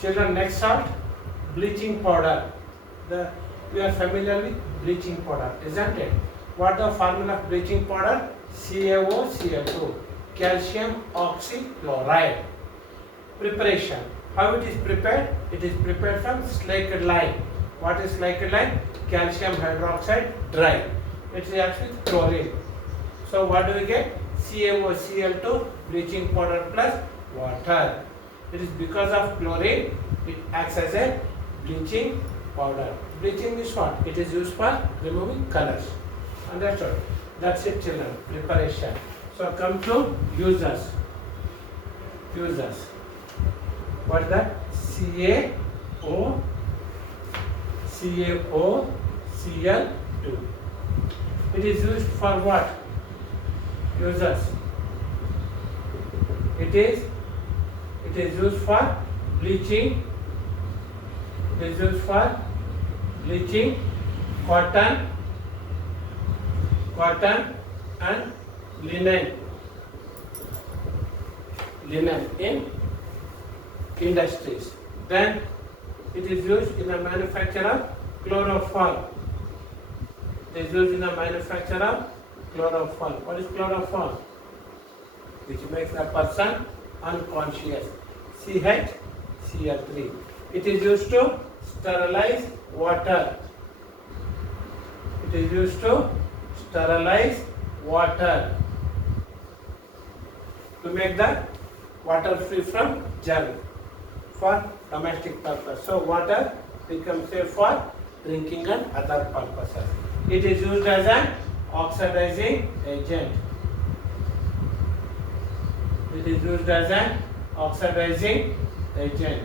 Children, next salt, bleaching powder. We are familiar with bleaching powder, isn't it? What the formula of bleaching powder? CaOCl2, calcium oxychloride. Preparation. How it is prepared? It is prepared from slaked lime. What is slaked lime? Calcium hydroxide dry. It reacts with chlorine. So what do we get? CaOCl2 bleaching powder plus water. It is because of chlorine, it acts as a bleaching powder. Bleaching is what? It is used for removing colors. Understood? That's it, children. Preparation. So come to users. Users. What is that? CaOCl2. It is used for what? Users. It is used for bleaching. It is used for bleaching cotton and linen in industries. Then it is used in the manufacture of chloroform. It is used in the manufacture of chloroform. What is chloroform? Which makes a person unconscious. CHCl3. It is used to sterilize water. It is used to sterilize water, to make the water free from germs for domestic purpose. So water becomes safe for drinking and other purposes. It is used as an oxidizing agent. It is used as an oxidizing agent.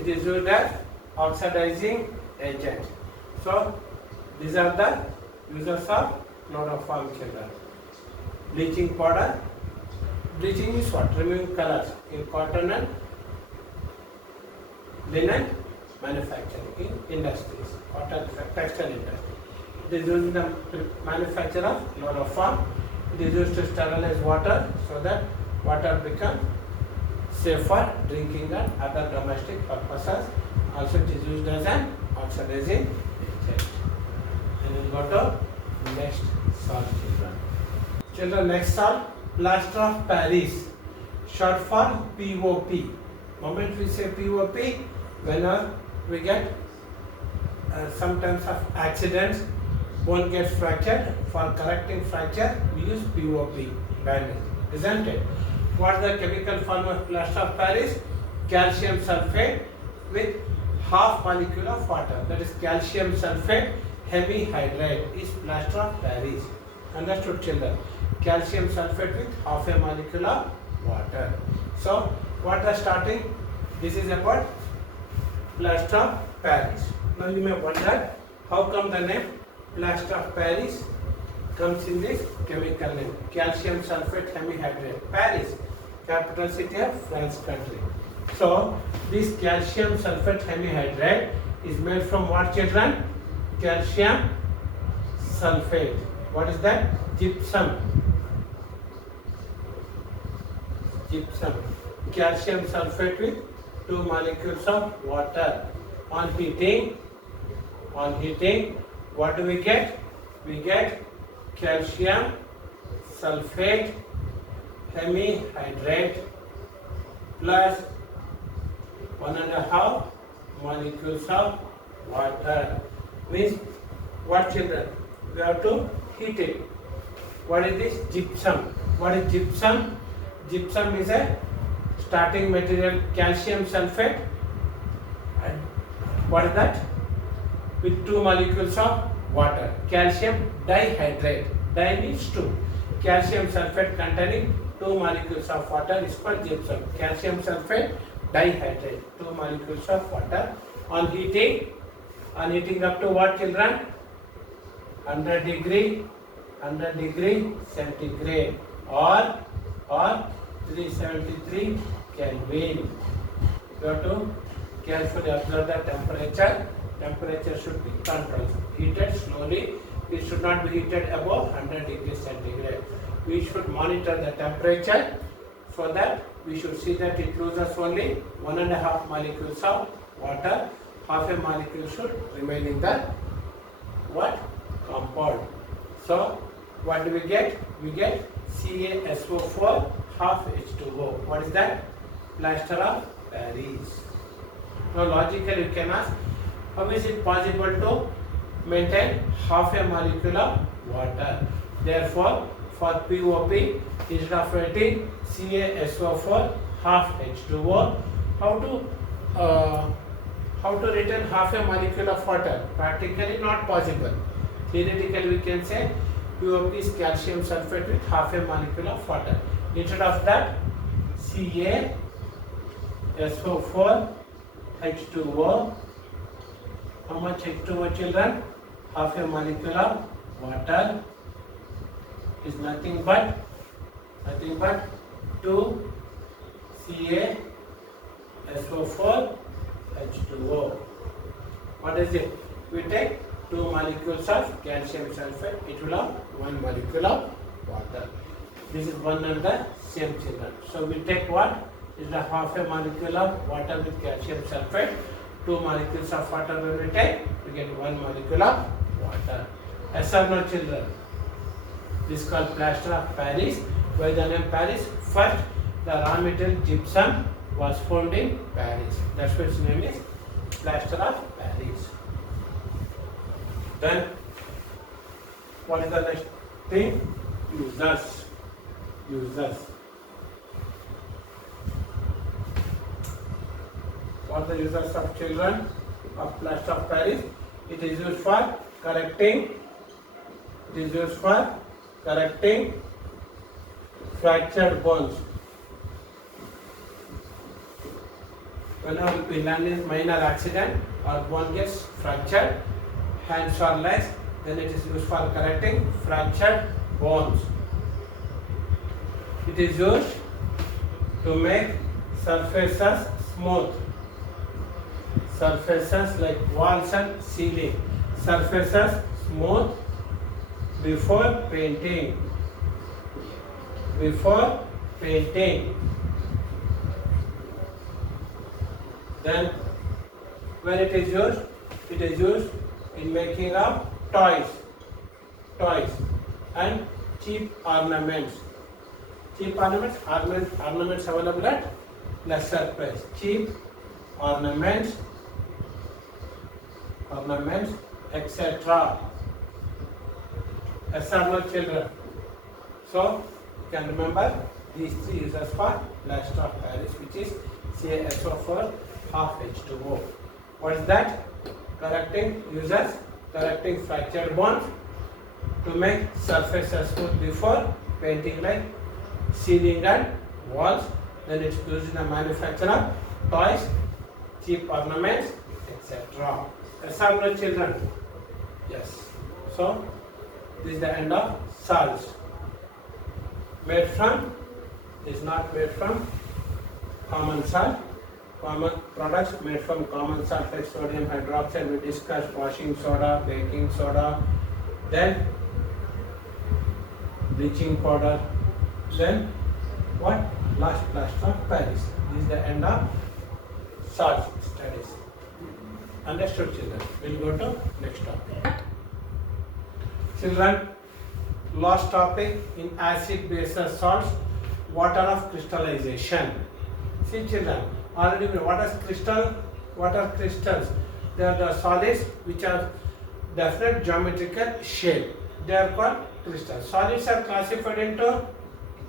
It is used as oxidizing agent. So these are the uses of chloroform, children. Bleaching powder. Bleaching is what? Removing colors in cotton and linen manufacturing in industries, cotton textile industry. It is used in the manufacture of chloroform. It is used to sterilize water so that water becomes safe for drinking and other domestic purposes. Also it is used as an oxidizing agent. And we will go to next salt, children. Children, next salt, plaster of Paris, short for POP. Moment we say POP, whenever we get some types of accidents, bone gets fractured. For correcting fracture, we use POP bandage, isn't it? What is the chemical form of plaster of Paris? Calcium sulfate with half molecule of water. That is calcium sulfate hemihydride is plaster of Paris. Understood, children? Calcium sulfate with half a molecule of water. So, what are starting? This is about plaster of Paris. Now you may wonder, how come the name plaster of Paris comes in this chemical name? Calcium sulfate hemihydride. Paris, capital city of France country. So, this calcium sulfate hemihydride is made from what, children? Calcium sulfate. What is that? Gypsum. Gypsum. Calcium sulfate with 2 molecules of water. On heating, what do we get? We get calcium sulfate hemihydride plus 1.5 molecules of water. Means what, children? We have to heat it. What is this? Gypsum. What is gypsum? Gypsum is a starting material, calcium sulfate. And what is that? With 2 molecules of water. Calcium dihydrate. Di means 2. Calcium sulfate containing 2 molecules of water is called gypsum. Calcium sulfate dihydrate. 2 molecules of water. On heating up to what, children? 100 degree centigrade or 373 Kelvin. You have to carefully observe the temperature. Temperature should be controlled. Heated slowly. It should not be heated above 100 degrees centigrade. We should monitor the temperature so that we should see that it loses only 1.5 molecules of water. Half a molecule should remain in the what? Compound. So what do we get? We get CaSO4 half H2O. What is that? Plaster of Paris. Now logically you can ask, how is it possible to maintain half a molecule of water? Therefore, for POP, instead of writing CaSO4 half H2O, how to retain half a molecule of water? Practically not possible. Theoretically we can say POP is calcium sulfate with half a molecule of water. Instead of that, CaSO4 H2O. How much H2O, children? Half a molecule of water is nothing but 2 CaSO4 H2O. What is it? We take 2 molecules of calcium sulfate, it will have 1 molecule of water. This is one and the same, children. So we take what? Is the half a molecule of water with calcium sulfate. 2 molecules of water when we take, we get 1 molecule of water. Yes or no, children? This is called plaster of Paris. Why the name Paris? First, the raw material gypsum was found in Paris. That's why its name is plaster of Paris. Then, what is the next thing? Users. What are the users of children of plaster of Paris? It is used for correcting. Fractured bones. Whenever we land in minor accident or bone gets fractured, hands or legs, then it is used for correcting fractured bones. It is used to make surfaces smooth. Surfaces like walls and ceiling. Surfaces smooth before painting. Then when it is used in making of toys and cheap ornaments. Ornaments available at lesser price. Cheap ornaments, etc. Yes or no, children? So you can remember these 3 uses for plaster of Paris, which is CaSO4 half H2O. What is that? Correcting fractured bones to make surfaces smooth before painting like ceiling and walls. Then it's used in the manufacture of toys, cheap ornaments, etc. Yes or no, children? Yes. So this is the end of salts. Is not made from common salt. Common products made from common salt like sodium hydroxide, we discussed washing soda, baking soda, then bleaching powder, then what? Last plaster of Paris. This is the end of salt studies. Understood, children? We'll go to next topic. Children, last topic in acid bases salts, water of crystallization. See, children, already what is crystal? What are crystals? They are the solids which are definite geometrical shape. They are called crystals. Solids are classified into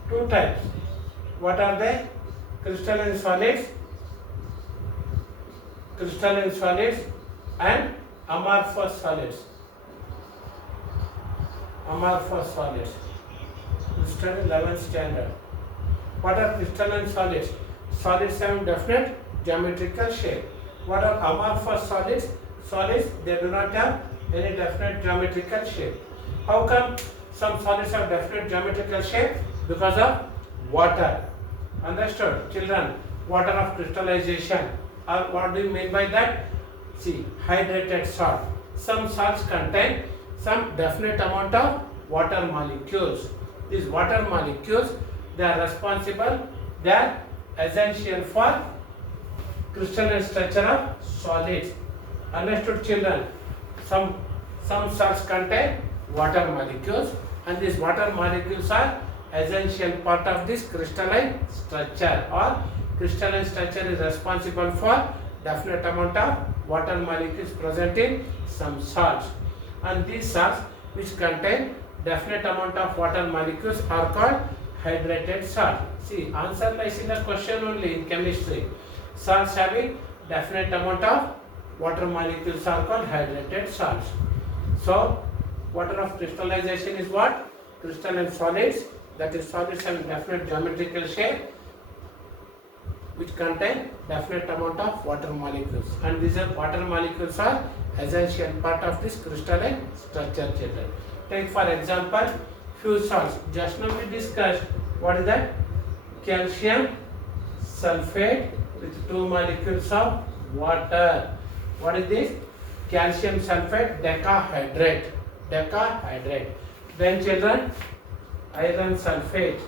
2 types. What are they? Crystalline solids and amorphous solids. Crystalline 11th standard. What are crystalline solids? Solids have definite geometrical shape. What are amorphous solids? Solids, they do not have any definite geometrical shape. How come some solids have definite geometrical shape? Because of water. Understood, children? Water of crystallization. Or what do you mean by that? See, hydrated salt. Some salts contain some definite amount of water molecules. These water molecules, they are responsible, they are essential for crystalline structure of solids. Understood, children? Some salts contain water molecules, and these water molecules are essential part of this crystalline structure, or crystalline structure is responsible for definite amount of water molecules present in some salts, and these salts which contain definite amount of water molecules are called hydrated salt. See, answer lies in the question only in chemistry. Salts having definite amount of water molecules are called hydrated salts. So, water of crystallization is what? Crystalline solids, that is solids having definite geometrical shape which contain definite amount of water molecules, and these are water molecules are essential part of this crystalline structure, children. Take for example few salts. Just now we discussed what is that? Calcium sulfate with 2 molecules of water. What is this? Calcium sulfate decahydrate. Decahydrate. Then children, iron sulfate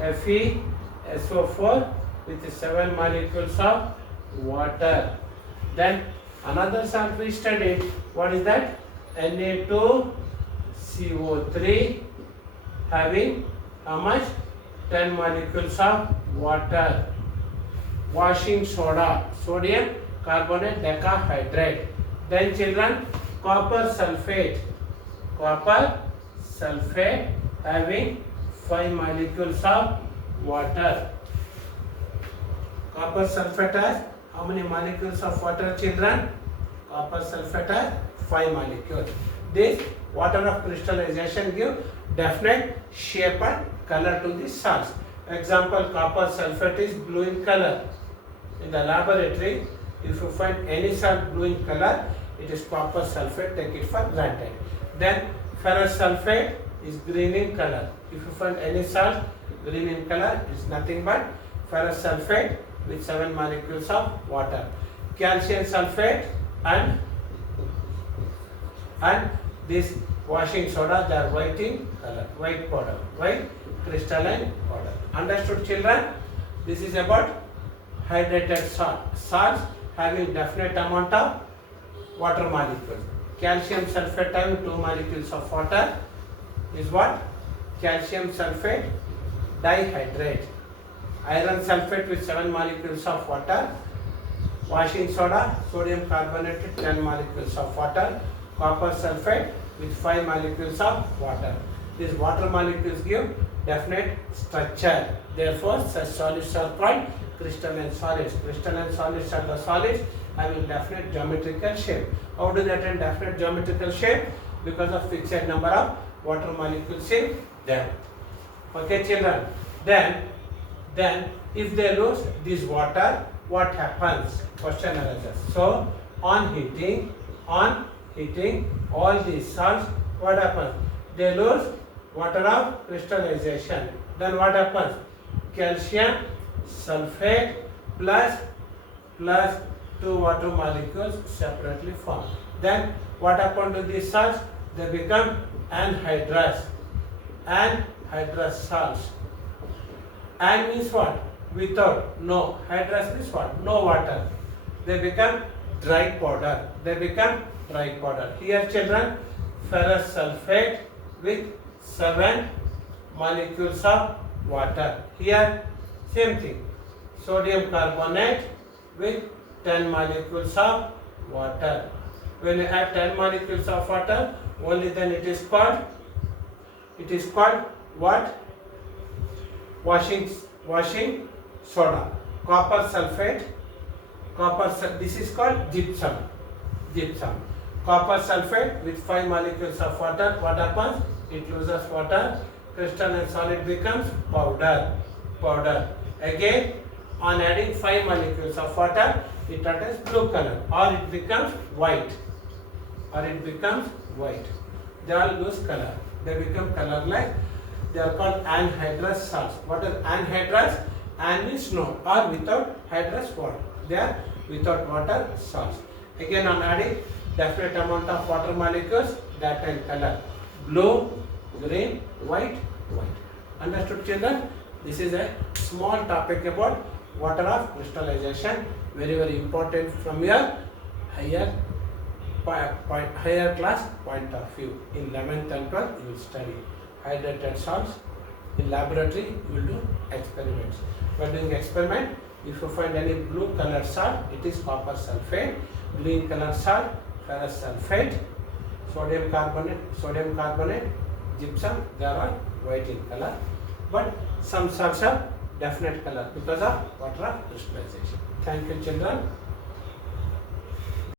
FeSO4 with 7 molecules of water. Then another salt we studied. What is that? Na2CO3 having how much? 10 molecules of water. Washing soda, sodium carbonate decahydrate. Then children, copper sulfate having 5 molecules of water. Copper sulfate has how many molecules of water, children? Copper sulfate has 5 molecules. This water of crystallization give definite shape and color to the salts. Example, copper sulfate is blue in color. In the laboratory, if you find any salt blue in color, it is copper sulfate, take it for granted. Then ferrous sulfate is green in color. If you find any salt green in color, it is nothing but ferrous sulfate with 7 molecules of water. Calcium sulfate and this washing soda, they are white in color, white powder, white crystalline powder. Understood, children? This is about hydrated salts having definite amount of water molecules. Calcium sulfate having 2 molecules of water is what? Calcium sulfate dihydrate. Iron sulfate with 7 molecules of water. Washing soda, sodium carbonate with 10 molecules of water. Copper sulfate with 5 molecules of water. These water molecules give definite structure. Therefore, such solids are called crystalline solids. Crystalline solids are the solids having definite geometrical shape. How do they attain definite geometrical shape? Because of fixed number of water molecules in them. Okay, children. Then if they lose this water, what happens? Question arises. So on heating all these salts, what happens? They lose water of crystallization. Then what happens? Calcium sulfate plus 2 water molecules separately formed. Then what happens to these salts? They become anhydrous salts. An means what? Without, no. Hydrous means what? No water. They become dry powder. Here, children, ferrous sulfate with 7 molecules of water. Here, same thing. Sodium carbonate with 10 molecules of water. When you add 10 molecules of water, only then it is called what? Washing soda. Copper sulfate. This is called gypsum. Copper sulfate with 5 molecules of water. What happens? It loses water. Crystalline solid becomes powder. Again, on adding 5 molecules of water, it attains blue color, or it becomes white. They all lose color. They become colorless. They are called anhydrous salts. What is anhydrous? An means no, or without hydrous water. They are without water salts. Again, on adding definite amount of water molecules, that and color. Blue, green, white. Understood, children? This is a small topic about water of crystallization, very important from your higher higher class point of view. In 11th and 12th you will study hydrated salts. In laboratory you will do experiments. While doing experiment, if you find any blue colored salt, it is copper sulfate. Green colored salt, ferrous sulfate. Sodium carbonate, gypsum, they are all white in color. But some salts are definite color because of water of crystallization. Thank you, children.